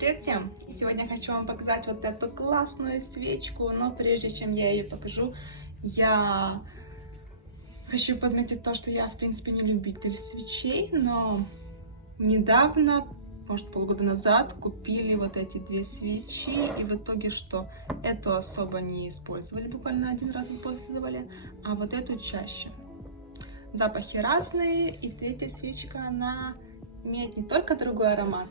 Привет всем! Сегодня хочу вам показать вот эту классную свечку, но прежде чем я ее покажу, я хочу подметить то, что я в принципе не любитель свечей, но недавно, может полгода назад, купили вот эти две свечи, и в итоге что? Эту особо не использовали, буквально один раз использовали, а вот эту чаще. Запахи разные, и третья свечка, она имеет не только другой аромат,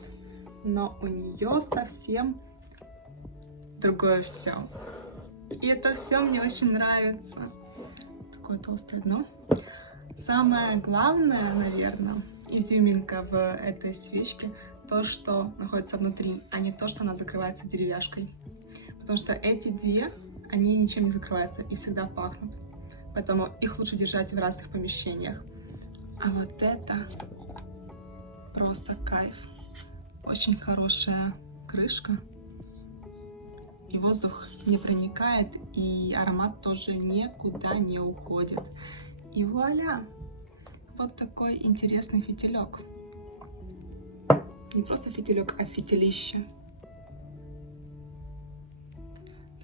но у нее совсем другое все. И это все мне очень нравится. Такое толстое дно. Самое главное, наверное, изюминка в этой свечке, то, что находится внутри, а не то, что она закрывается деревяшкой. Потому что эти две, они ничем не закрываются и всегда пахнут. Поэтому их лучше держать в разных помещениях. А вот это просто кайф. Очень хорошая крышка, и воздух не проникает, и аромат тоже никуда не уходит. И вуаля! Вот такой интересный фитилек. Не просто фитилек, а фитилище.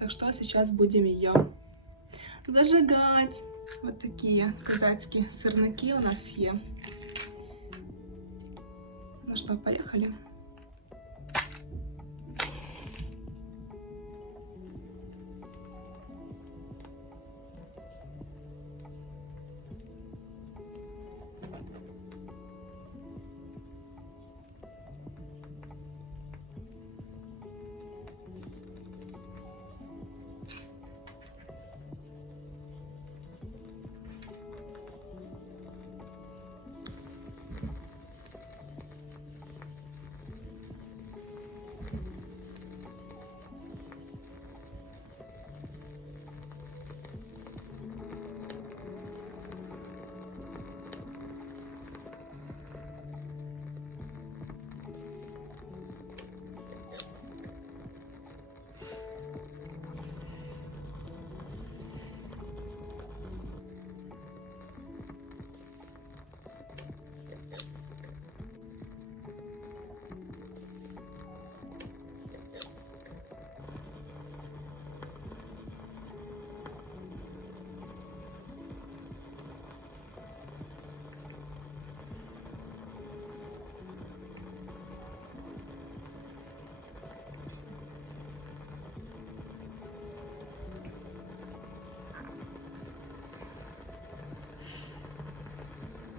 Так что сейчас будем ее зажигать. Вот такие казацкие сырники у нас есть. Ну что, поехали.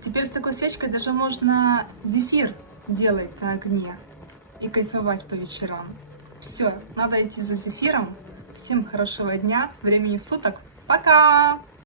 Теперь с такой свечкой даже можно зефир делать на огне и кайфовать по вечерам. Все, надо идти за зефиром. Всем хорошего дня, времени суток. Пока!